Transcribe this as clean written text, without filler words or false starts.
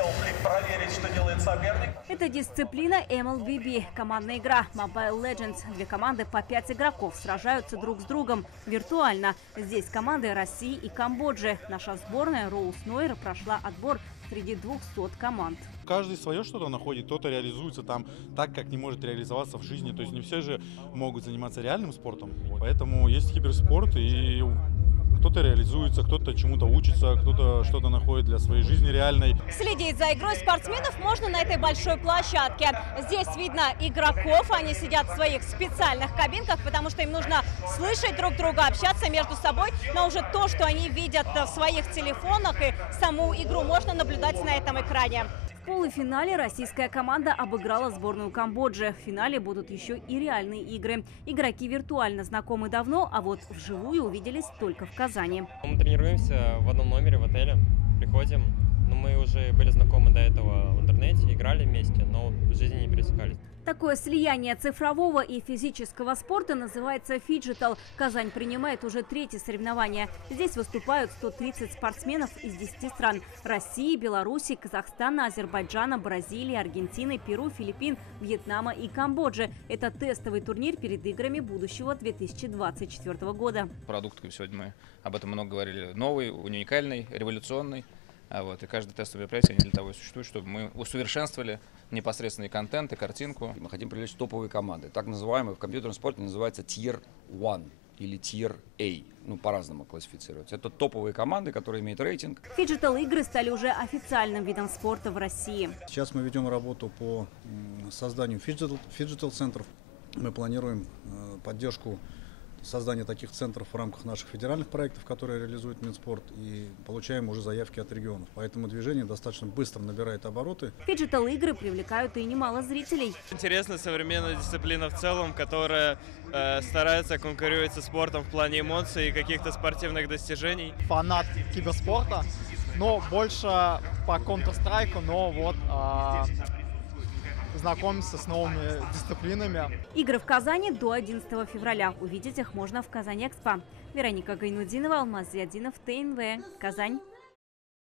хотел проверить, что делает соперник. Это дисциплина MLBB – командная игра Mobile Legends. Две команды по 5 игроков сражаются друг с другом виртуально. Здесь команды России и Камбоджи. Наша сборная Роуз Нойер прошла отбор среди 200 команд. Каждый свое что-то находит, кто-то реализуется там так, как не может реализоваться в жизни. То есть не все же могут заниматься реальным спортом. Поэтому есть киберспорт, и кто-то реализуется, кто-то чему-то учится, кто-то что-то находит для своей жизни реальной. Следить за игрой спортсменов можно на этой большой площадке. Здесь видно игроков, они сидят в своих специальных кабинках, потому что им нужно слышать друг друга, общаться между собой. Но уже то, что они видят в своих телефонах, и саму игру можно наблюдать на этом экране. В полуфинале российская команда обыграла сборную Камбоджи. В финале будут еще и реальные игры. Игроки виртуально знакомы давно, а вот вживую увиделись только в Казани. Мы тренируемся в одном номере в отеле, приходим. Но мы уже были знакомы до этого в интернете, играли вместе, но в жизни не пересекались. Такое слияние цифрового и физического спорта называется фиджитал. Казань принимает уже 3-е соревнование. Здесь выступают 130 спортсменов из 10 стран – России, Беларуси, Казахстана, Азербайджана, Бразилии, Аргентины, Перу, Филиппин, Вьетнама и Камбоджи. Это тестовый турнир перед играми будущего 2024 года. Продукт, сегодня мы об этом много говорили, новый, уникальный, революционный. И каждое тестовое мероприятие для того и существует, чтобы мы усовершенствовали непосредственный контент и картинку. Мы хотим привлечь топовые команды. Так называемые в компьютерном спорте называется Tier 1 или Tier A. По-разному классифицируются. Это топовые команды, которые имеют рейтинг. Фиджитал-игры стали уже официальным видом спорта в России. Сейчас мы ведем работу по созданию фиджитал-центров. Мы планируем поддержку создания таких центров в рамках наших федеральных проектов, которые реализует Минспорт, и получаем уже заявки от регионов. Поэтому движение достаточно быстро набирает обороты. Фиджитал-игры привлекают и немало зрителей. Интересная современная дисциплина в целом, которая старается конкурировать со спортом в плане эмоций и каких-то спортивных достижений. Фанат киберспорта, но больше по Counter-Strike, но знакомиться с новыми дисциплинами. Игры в Казани до 11 февраля. Увидеть их можно в Казань-Экспо. Вероника Гайнудинова, Алмаз Зиадинов, ТНВ, Казань.